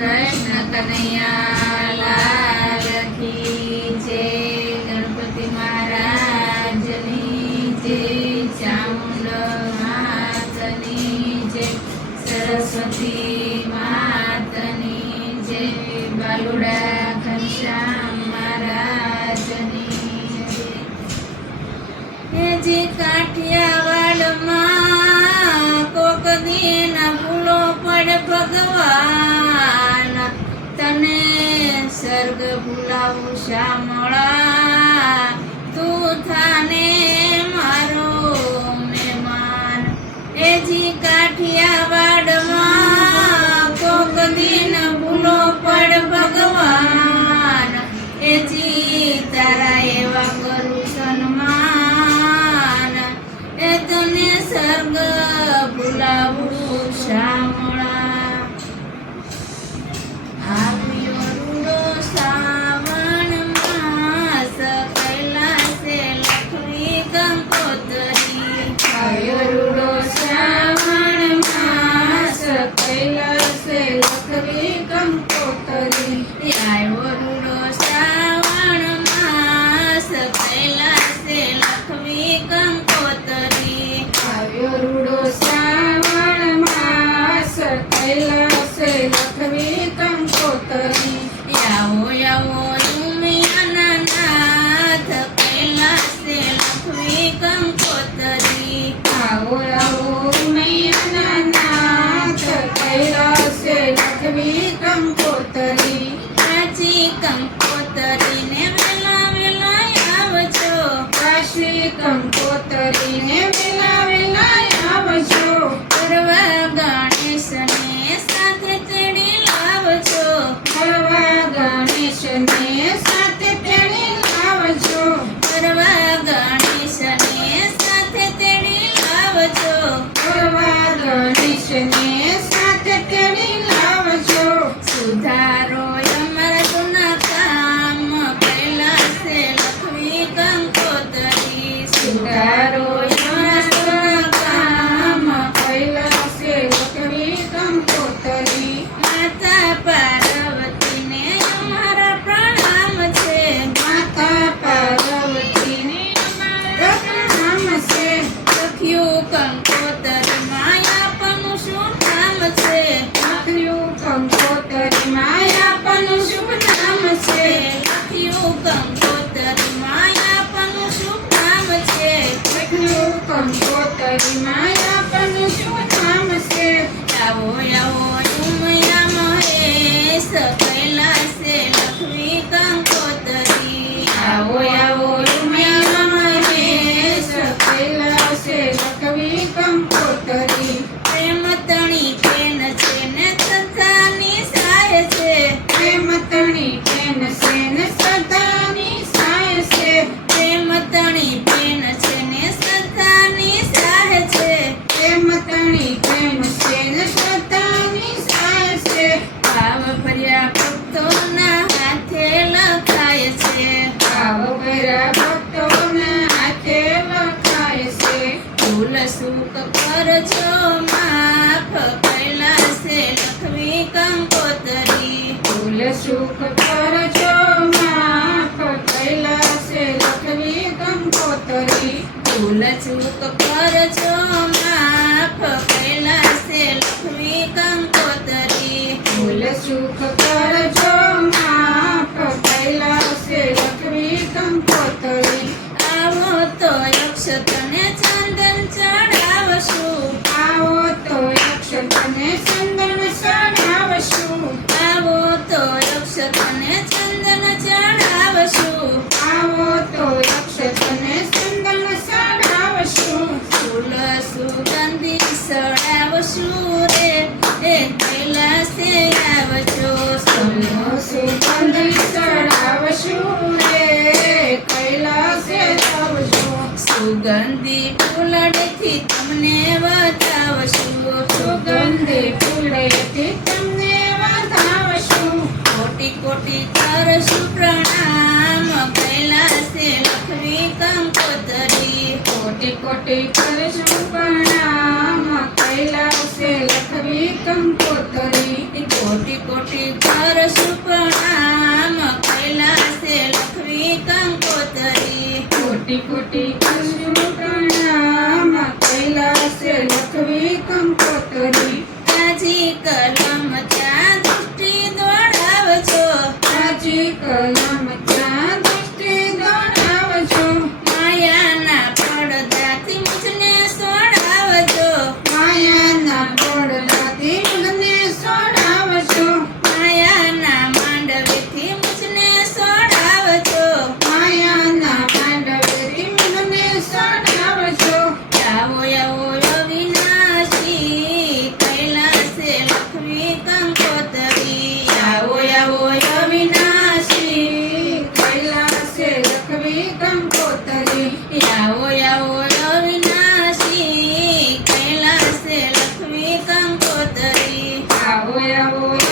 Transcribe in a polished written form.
કૃષ્ણ કનૈયા લાલ કી જય. ગણપતિ મહારાજની જય. ચામુંડ માતની જય. સરસ્વતી માતની જય. બાલુડા ઘનશ્યામ મહારાજની જય. જી કાઠિયાવાડમાં કોક દિન ભૂલો પડે ભગવાન, તને સર્ગ ભૂલાવું શામળા, તું થાને મારો મહેમાન. એ જી કાઠિયાવાડમાં કોક દિન ભૂલો પડે ભગવાન, એ જી તારા એવા કરું સન્માન, એ તને સર્ગ ભૂલાવું શામળા. આવ્યો રૂડો શ્રાવણ માસ, કૈલાસે લખવી કંકોત્રી. આવ્યો રૂડો શ્રાવણ માસ, કૈલાસે લખવી કંકોત્રી. આવ્યો રૂડો શ્રાવણ માસ, કૈલાસે લખવી કંકોત્રી. આવ્યો રૂડો શ્રાવણ માસ, કૈલાસે લખવી કંકોત્રી. આવો આવો ઉમિયાના નાથ, કૈલાસે લખવી કંકોત્રી. આવો આવો ઉમિયાના નાથ, કૈલાસે લખવી કંકોત્રી. કાશી કંકોત્રીને વેલા વેલા આવજો, કાશી કંકોત્રીને વેલા વેલા આવજો. કરવા ગણેશને સાથે તેડી લાવજો, કરવા ગણેશને સાથે તેડી લાવજો. કરવા ગણેશને સાથે તેડી લાવજો, કરવા ગણેશને સાથે તેડી લાવજો. સુધારો અમારા જૂના કામ, કૈલાસે લખવી કંકોત્રી. સુધારો અમારા જૂના કામ, કૈલાસે લખવી કંકોત્રી. માતા પાર્વતીને અમારા પ્રણામ છે, માતા પાર્વતીને અમારા પ્રણામ છે. લખ્યું કંકોત્રીમાં આપનું શું નામ છે, લખ્યું કંકોત્રીમાં આપનું શુભ નામ છે. લખ્યું કંકોત્રીમાં આપનું શુભ નામ છે, લખ્યું કંકોત્રીમાં આપનું શુભ નામ છે. આવો આવો ઉમિયા મહેશ, કૈલાસે લખવી કંકોત્રી. આવો આવો ઉમિયા મહેશ, કૈલાસે લખવી કંકોત્રી. પ્રેમ તણી પેન છે ને સદાની સાય છે, પ્રેમ તણી પેન છે ને સદાની સાય છે. પ્રેમ તણી પેન છે ને સદાની સાય છે, પ્રેમ તણી પેન છે ને સદાની સાય છે. ભાવ ભર્યા ભક્તોના હાથે લખાય છે, ભાવ ભર્યા ભક્તોના હાથે લખાય છે. ભૂલ સુખ કરજો માફ, કૈલાસે લખવી કંકોત્રી. ભૂલ સુખ કરજો માફ, કૈલાસે લખવી કંકોત્રી. ભૂલ ચૂક કરજો માફ, કૈલાસે લખવી કંકોત્રી. ભૂલ ચૂક કરજો માફ, કૈલાસે લખવી કંકોત્રી. આવો તો અક્ષતને ચંદન ચડાવશું, આવો તો અક્ષતને ચંદન ચડાવશું. આવો તો અક્ષતને ચંદન ચડાવશું, આવો તો અક્ષતને ચંદન ચડાવશું. ફૂલ સુગંધી ચડાવશું રે, એ કૈલાસે આવજો. ફૂલ સુગંધી ચડાવશું રે, કૈલાસે આવજો. સુગંધી ફૂલડેથી તમને વધાવશું, સુગંધી ફૂલડેથી તમને વધાવશું. કોટી કોટી કરશું પ્રણામ, કૈલાસે લખવી કંકોત્રી. કોટી કોટી કરશું પ્રણામ, કૈલાસે લખવી કંકોત્રી. કોટી કોટી કર સુપ્રણામ કૈલાસે લખવી કંકોતરી કોટી કોટી કરશું પ્રણામ કૈલાસે લખવી કંકોતરી તાજી કલમ ત્યાં દૃષ્ટિ દોડાવજો તાજી કલમ ત્યાં દૃષ્ટિ દોડાવજો માયાના પડદાથી મુજને સોડાવજો માયાના પડદાથી મને સોડાવજો માયાના માંડવેથી મુજને સોડાવજો માયાના માંડવેથી મને સોડાવજો આવો આવો અવિનાશી કૈલાસે લખવી કંકોતરી આવો આવો અવિનાશી કૈલાસે લખવી કંકોતરી આવો આવો અવિનાશી કૈલાસે લખવી કંકોતરી આવો આવો